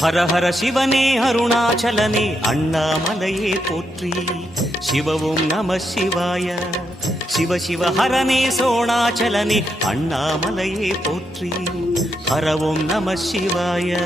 ஹர ஹர சிவனே அருணாச்சலனே அண்ணாமலையே போற்றி. சிவவும் நம சிவாய. சிவ சிவ ஹரனே சோணாச்சலனே அண்ணாமலையே போற்றி. ஹரவும் நம சிவாய.